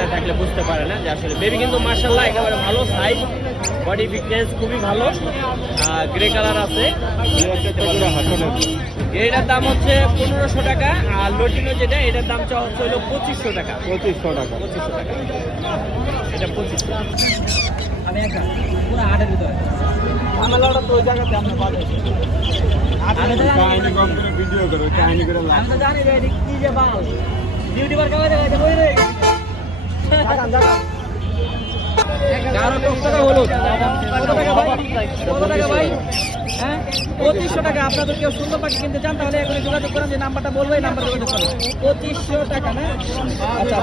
বাসায় থাকলে বুঝতে পারে না যে আসলে বেবি কিন্তু মার্শাল্লাহ একেবারে ভালো সাইজ বডি ফিটনেস খুবই ভালো। গ্রে কালার আছে। এটার দাম হচ্ছে পনেরোশো টাকা আর লটিনো যেটা এটার দাম চাওয়া হচ্ছে হলো পঁচিশশো টাকা। পঁচিশশো টাকা। পঁচিশশো টাকা। এটা পঁচিশশো। আমি একা পুরো হাটের ভিতরে। ঝামেলাটা তো ওই জায়গাতে আপনি পাবেন আমি জানি- কাহিনী কম করে ভিডিও করো কাহিনী করে আমি তো জানি কি যে বাল। ডিউটি বার পঁচিশশো টাকা আপনাদের কেউ সুন্দর পাখি কিনতে চান তাহলে এখন যোগাযোগ করেন যে নাম্বারটা বলব এই নাম্বারে যোগাযোগ করেন পঁচিশশো টাকা না আচ্ছা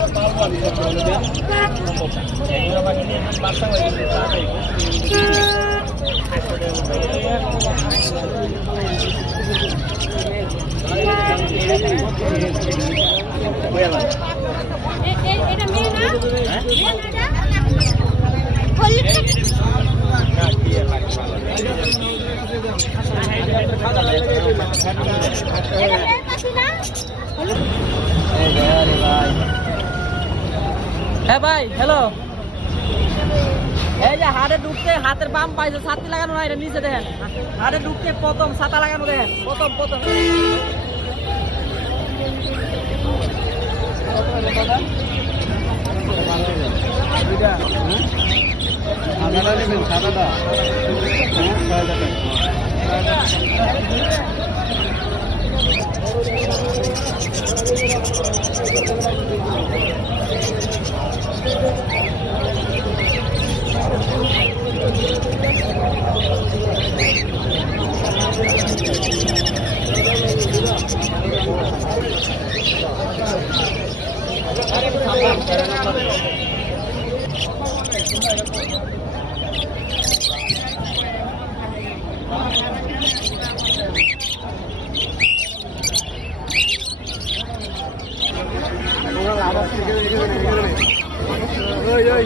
হ্যাঁ ভাই হ্যালো এই যে হাটে ঢুকতে হাতের বাম পাইছে ছাতি লাগানো এটা নিচে দেখেন। হাটে ঢুকতে প্রথম ছাতা লাগানো দেখেন। প্রথম প্রথম। সাদাটা নেবেন সাদাটা হ্যাঁ ছয় টাকা ওরা ওই ওই